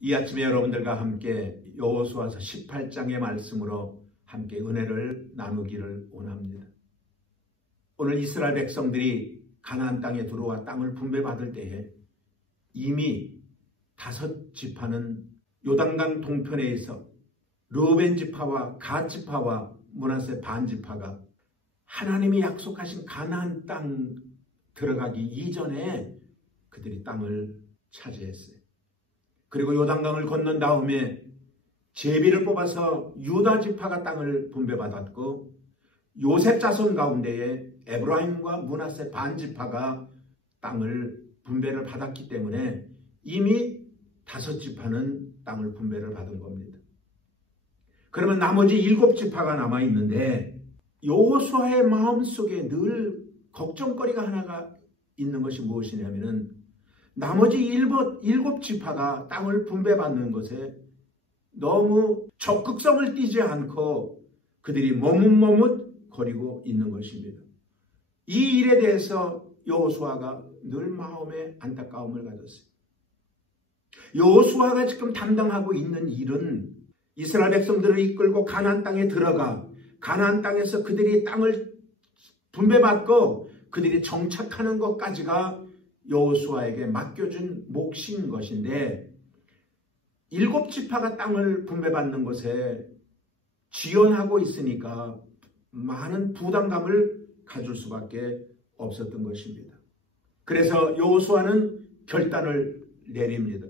이 아침에 여러분들과 함께 여호수아서 18장의 말씀으로 함께 은혜를 나누기를 원합니다. 오늘 이스라엘 백성들이 가나안 땅에 들어와 땅을 분배받을 때에 이미 5지파는 요단강 동편에 있어 르우벤 지파와 갓 지파와 므낫세 반 지파가 하나님이 약속하신 가나안 땅 들어가기 이전에 그들이 땅을 차지했어요. 그리고 요단강을 건넌 다음에 제비를 뽑아서 유다 지파가 땅을 분배받았고, 요셉 자손 가운데에 에브라임과 므낫세 반 지파가 땅을 분배를 받았기 때문에 이미 5지파는 땅을 분배를 받은 겁니다. 그러면 나머지 7지파가 남아 있는데, 여호수아의 마음속에 늘 걱정거리가 하나가 있는 것이 무엇이냐면은, 나머지 7지파가 땅을 분배받는 것에 너무 적극성을 띠지 않고 그들이 머뭇머뭇거리고 있는 것입니다. 이 일에 대해서 여호수아가 늘 마음에 안타까움을 가졌어요. 여호수아가 지금 담당하고 있는 일은 이스라엘 백성들을 이끌고 가나안 땅에 들어가 가나안 땅에서 그들이 땅을 분배받고 그들이 정착하는 것까지가 여호수아에게 맡겨준 몫인 것인데, 7지파가 땅을 분배받는 것에 지연하고 있으니까 많은 부담감을 가질 수밖에 없었던 것입니다. 그래서 여호수아는 결단을 내립니다.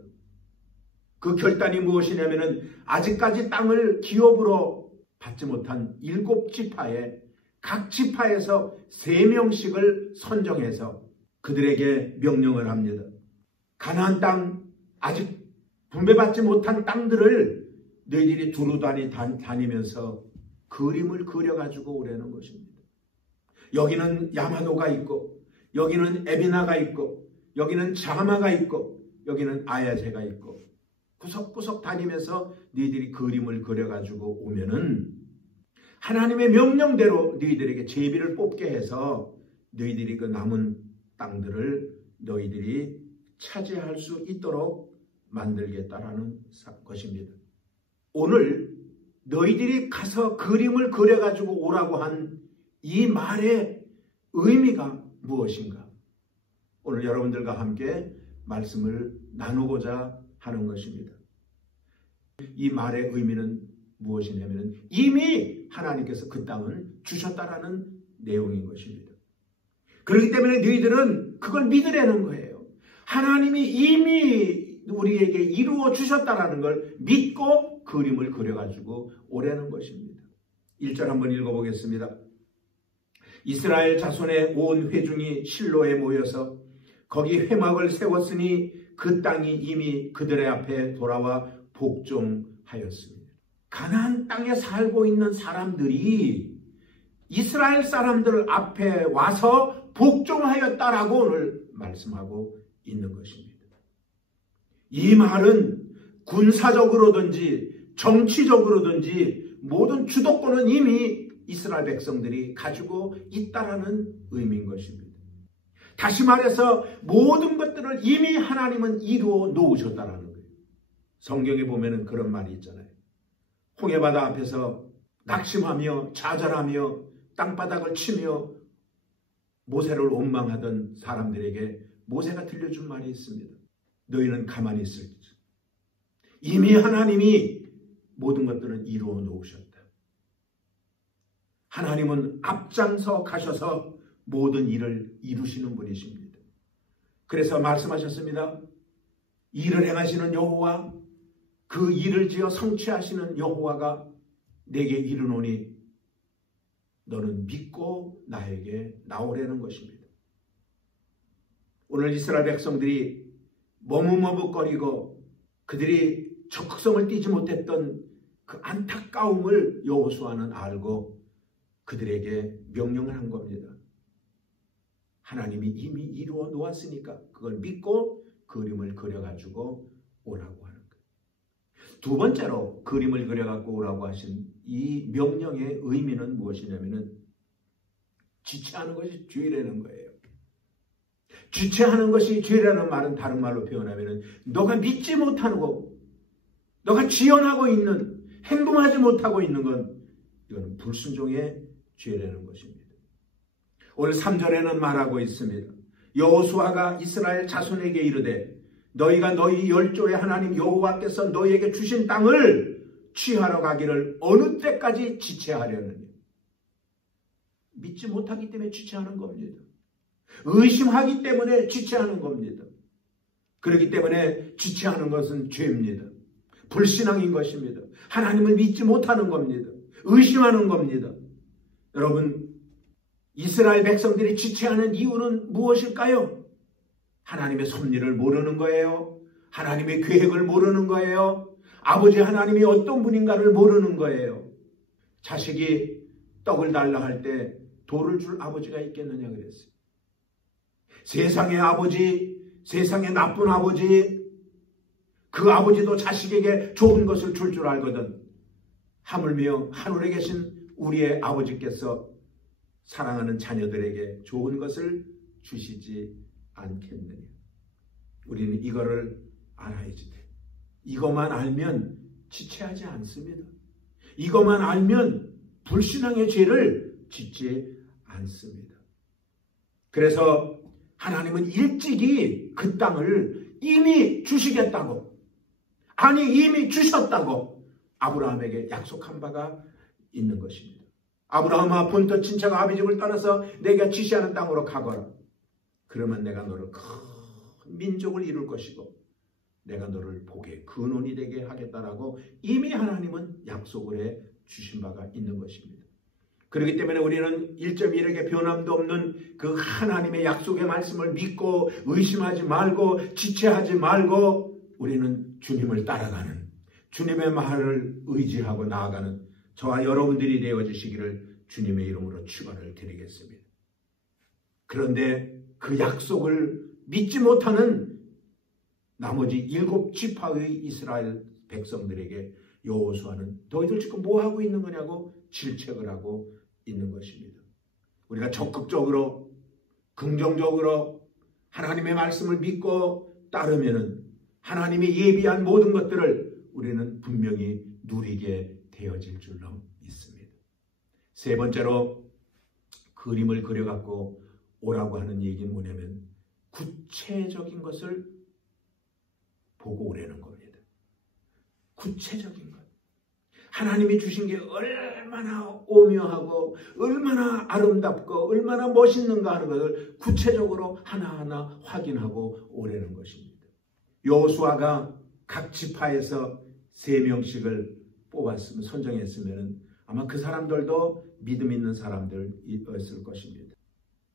그 결단이 무엇이냐면은 아직까지 땅을 기업으로 받지 못한 7지파에 각 지파에서 3명씩을 선정해서 그들에게 명령을 합니다. 가나안 땅, 아직 분배받지 못한 땅들을 너희들이 두루다니 다니면서 그림을 그려가지고 오라는 것입니다. 여기는 야마도가 있고, 여기는 에비나가 있고, 여기는 자마가 있고, 여기는 아야제가 있고, 구석구석 다니면서 너희들이 그림을 그려가지고 오면은 하나님의 명령대로 너희들에게 제비를 뽑게 해서 너희들이 그 남은 땅들을 너희들이 차지할 수 있도록 만들겠다라는 것입니다. 오늘 너희들이 가서 그림을 그려가지고 오라고 한 이 말의 의미가 무엇인가? 오늘 여러분들과 함께 말씀을 나누고자 하는 것입니다. 이 말의 의미는 무엇이냐면 이미 하나님께서 그 땅을 주셨다라는 내용인 것입니다. 그렇기 때문에 너희들은 그걸 믿으라는 거예요. 하나님이 이미 우리에게 이루어 주셨다라는 걸 믿고 그림을 그려가지고 오라는 것입니다. 1절 한번 읽어보겠습니다. 이스라엘 자손의 온 회중이 실로에 모여서 거기 회막을 세웠으니 그 땅이 이미 그들의 앞에 돌아와 복종하였습니다. 가나안 땅에 살고 있는 사람들이 이스라엘 사람들 앞에 와서 복종하였다라고 오늘 말씀하고 있는 것입니다. 이 말은 군사적으로든지 정치적으로든지 모든 주도권은 이미 이스라엘 백성들이 가지고 있다라는 의미인 것입니다. 다시 말해서 모든 것들을 이미 하나님은 이루어 놓으셨다라는 거예요. 성경에 보면은 그런 말이 있잖아요. 홍해바다 앞에서 낙심하며 좌절하며 땅바닥을 치며 모세를 원망하던 사람들에게 모세가 들려준 말이 있습니다. 너희는 가만히 있을지. 이미 하나님이 모든 것들은 이루어 놓으셨다. 하나님은 앞장서 가셔서 모든 일을 이루시는 분이십니다. 그래서 말씀하셨습니다. 일을 행하시는 여호와, 그 일을 지어 성취하시는 여호와가 내게 이르노니 너는 믿고 나에게 나오라는 것입니다. 오늘 이스라엘 백성들이 머뭇머뭇거리고 그들이 적극성을 띠지 못했던 그 안타까움을 여호수아는 알고 그들에게 명령을 한 겁니다. 하나님이 이미 이루어 놓았으니까 그걸 믿고 그림을 그려가지고 오라고 하는 거예요. 두 번째로 그림을 그려가지고 오라고 하신 이 명령의 의미는 무엇이냐면은 지체하는 것이 죄라는 거예요. 지체하는 것이 죄라는 말은 다른 말로 표현하면은 너가 믿지 못하는 거, 너가 지연하고 있는, 행동하지 못하고 있는 건 이건 불순종의 죄라는 것입니다. 오늘 3절에는 말하고 있습니다. 여호수아가 이스라엘 자손에게 이르되 너희가 너희 열조의 하나님 여호와께서 너희에게 주신 땅을 취하러 가기를 어느 때까지 지체하려느냐. 믿지 못하기 때문에 지체하는 겁니다. 의심하기 때문에 지체하는 겁니다. 그렇기 때문에 지체하는 것은 죄입니다. 불신앙인 것입니다. 하나님을 믿지 못하는 겁니다. 의심하는 겁니다. 여러분, 이스라엘 백성들이 지체하는 이유는 무엇일까요? 하나님의 섭리를 모르는 거예요. 하나님의 계획을 모르는 거예요. 아버지 하나님이 어떤 분인가를 모르는 거예요. 자식이 떡을 달라 할 때 돌을 줄 아버지가 있겠느냐 그랬어요. 세상의 아버지, 세상의 나쁜 아버지, 그 아버지도 자식에게 좋은 것을 줄 알거든. 하물며 하늘에 계신 우리의 아버지께서 사랑하는 자녀들에게 좋은 것을 주시지 않겠느냐. 우리는 이거를 알아야지 돼. 이것만 알면 지체하지 않습니다. 이것만 알면 불신앙의 죄를 짓지 않습니다. 그래서 하나님은 일찍이 그 땅을 이미 주시겠다고, 아니 이미 주셨다고 아브라함에게 약속한 바가 있는 것입니다. 아브라함아, 본토 친척 아비 집을 떠나서 내가 지시하는 땅으로 가거라. 그러면 내가 너를 큰 민족을 이룰 것이고 내가 너를 복의 근원이 되게 하겠다라고 이미 하나님은 약속을 해 주신 바가 있는 것입니다. 그렇기 때문에 우리는 1.1에게 변함도 없는 그 하나님의 약속의 말씀을 믿고 의심하지 말고 지체하지 말고 우리는 주님을 따라가는, 주님의 말을 의지하고 나아가는 저와 여러분들이 되어주시기를 주님의 이름으로 축원을 드리겠습니다. 그런데 그 약속을 믿지 못하는 나머지 7지파의 이스라엘 백성들에게 여호수아는 너희들 지금 뭐 하고 있는 거냐고 질책을 하고 있는 것입니다. 우리가 적극적으로 긍정적으로 하나님의 말씀을 믿고 따르면은 하나님이 예비한 모든 것들을 우리는 분명히 누리게 되어질 줄로 믿습니다. 세 번째로 그림을 그려갖고 오라고 하는 얘기는 뭐냐면 구체적인 것을 보고 오라는 겁니다. 구체적인 것. 하나님이 주신 게 얼마나 오묘하고 얼마나 아름답고 얼마나 멋있는가 하는 것을 구체적으로 하나하나 확인하고 오라는 것입니다. 여호수아가 각 지파에서 3명씩을 뽑았으면, 선정했으면 아마 그 사람들도 믿음 있는 사람들이었을 것입니다.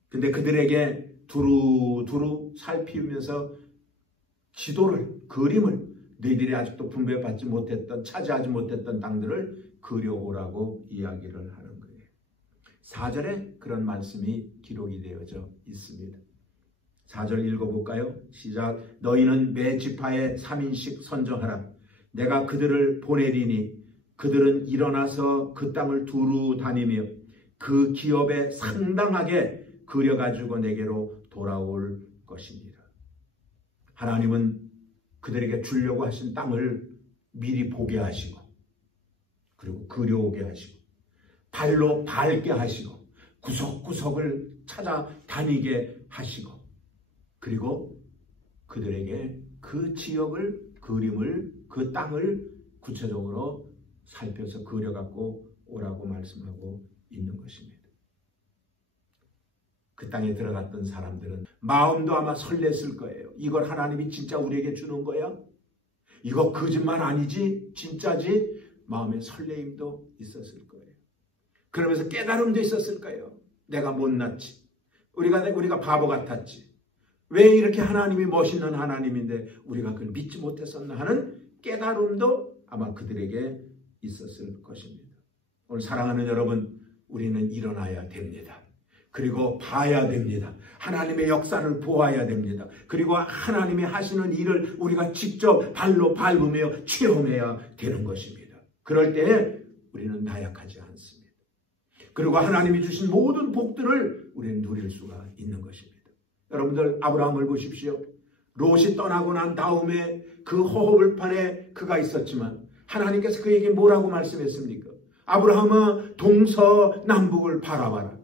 근데 그들에게 두루두루 살피면서 지도를, 그림을, 너희들이 아직도 분배받지 못했던, 차지하지 못했던 땅들을 그려오라고 이야기를 하는 거예요. 4절에 그런 말씀이 기록이 되어져 있습니다. 4절 읽어볼까요? 시작. 너희는 매 지파에 3인씩 선정하라. 내가 그들을 보내리니 그들은 일어나서 그 땅을 두루 다니며 그 기업에 상당하게 그려가지고 내게로 돌아올 것입니다. 하나님은 그들에게 주려고 하신 땅을 미리 보게 하시고, 그리고 그려오게 하시고, 발로 밟게 하시고, 구석구석을 찾아다니게 하시고, 그리고 그들에게 그 지역을, 그림을, 그 땅을 구체적으로 살펴서 그려갖고 오라고 말씀하고 있는 것입니다. 그 땅에 들어갔던 사람들은 마음도 아마 설렜을 거예요. 이걸 하나님이 진짜 우리에게 주는 거야? 이거 거짓말 아니지? 진짜지? 마음의 설레임도 있었을 거예요. 그러면서 깨달음도 있었을 거예요. 내가 못났지. 우리가 바보 같았지. 왜 이렇게 하나님이 멋있는 하나님인데 우리가 그걸 믿지 못했었나 하는 깨달음도 아마 그들에게 있었을 것입니다. 오늘 사랑하는 여러분, 우리는 일어나야 됩니다. 그리고 봐야 됩니다. 하나님의 역사를 보아야 됩니다. 그리고 하나님이 하시는 일을 우리가 직접 발로 밟으며 체험해야 되는 것입니다. 그럴 때에 우리는 나약하지 않습니다. 그리고 하나님이 주신 모든 복들을 우리는 누릴 수가 있는 것입니다. 여러분들 아브라함을 보십시오. 롯이 떠나고 난 다음에 그 허허벌판에 그가 있었지만 하나님께서 그에게 뭐라고 말씀했습니까? 아브라함아 동서남북을 바라봐라.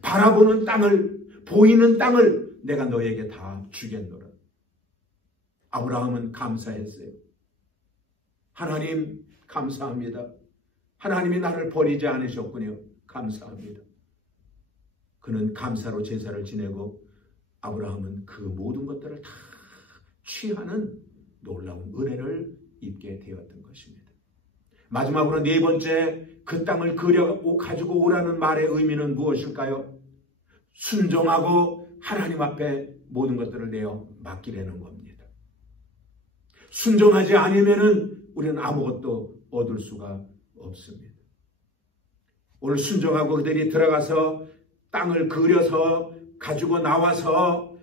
바라보는 땅을, 보이는 땅을 내가 너에게 다 주겠노라. 아브라함은 감사했어요. 하나님 감사합니다. 하나님이 나를 버리지 않으셨군요. 감사합니다. 그는 감사로 제사를 지내고 아브라함은 그 모든 것들을 다 취하는 놀라운 은혜를 입게 되었던 것입니다. 마지막으로 네 번째, 그 땅을 가지고 오라는 말의 의미는 무엇일까요? 순종하고 하나님 앞에 모든 것들을 내어 맡기려는 겁니다. 순종하지 않으면 우리는 아무것도 얻을 수가 없습니다. 오늘 순종하고 그들이 들어가서 땅을 그려서 가지고 나와서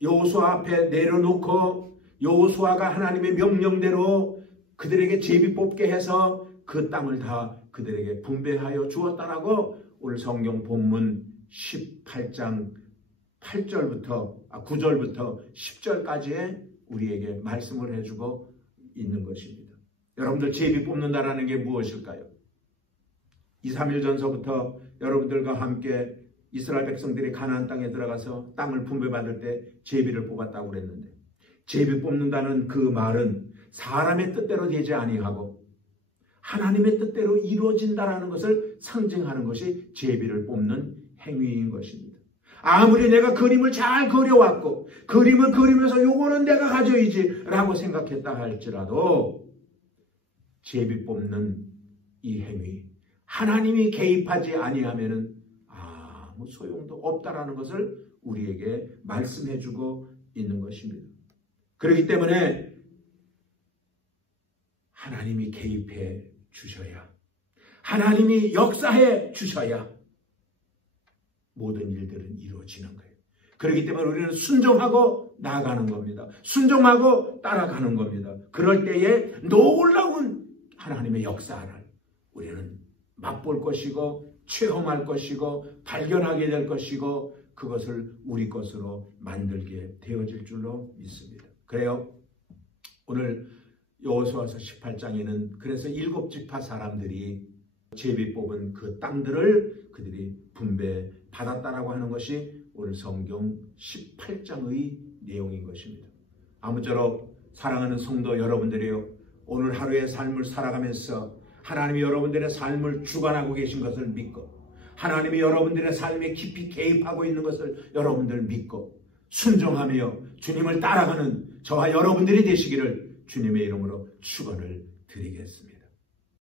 여호수아 앞에 내려놓고 여호수아가 하나님의 명령대로 그들에게 제비 뽑게 해서 그 땅을 다 그들에게 분배하여 주었다라고 오늘 성경 본문 18장 9절부터 10절까지의 우리에게 말씀을 해주고 있는 것입니다. 여러분들 제비 뽑는다라는 게 무엇일까요? 2, 3일 전서부터 여러분들과 함께 이스라엘 백성들이 가나안 땅에 들어가서 땅을 분배받을 때 제비를 뽑았다고 그랬는데, 제비 뽑는다는 그 말은 사람의 뜻대로 되지 아니하고 하나님의 뜻대로 이루어진다라는 것을 상징하는 것이 제비를 뽑는 행위인 것입니다. 아무리 내가 그림을 잘 그려왔고 그림을 그리면서 요거는 내가 가져야지 라고 생각했다 할지라도 제비 뽑는 이 행위, 하나님이 개입하지 아니하면은 아무 소용도 없다라는 것을 우리에게 말씀해주고 있는 것입니다. 그렇기 때문에 하나님이 개입해 주셔야, 하나님이 역사해 주셔야 모든 일들은 이루어지는 거예요. 그렇기 때문에 우리는 순종하고 나아가는 겁니다. 순종하고 따라가는 겁니다. 그럴 때에 놀라운 하나님의 역사를 우리는 맛볼 것이고 체험할 것이고 발견하게 될 것이고 그것을 우리 것으로 만들게 되어질 줄로 믿습니다. 그래요. 오늘 여호수아서 18장에는 그래서 7지파 사람들이 제비 뽑은 그 땅들을 그들이 분배받았다라고 하는 것이 오늘 성경 18장의 내용인 것입니다. 아무쪼록 사랑하는 성도 여러분들이요, 오늘 하루의 삶을 살아가면서 하나님이 여러분들의 삶을 주관하고 계신 것을 믿고 하나님이 여러분들의 삶에 깊이 개입하고 있는 것을 여러분들 믿고 순종하며 주님을 따라가는 저와 여러분들이 되시기를 주님의 이름으로 축원을 드리겠습니다.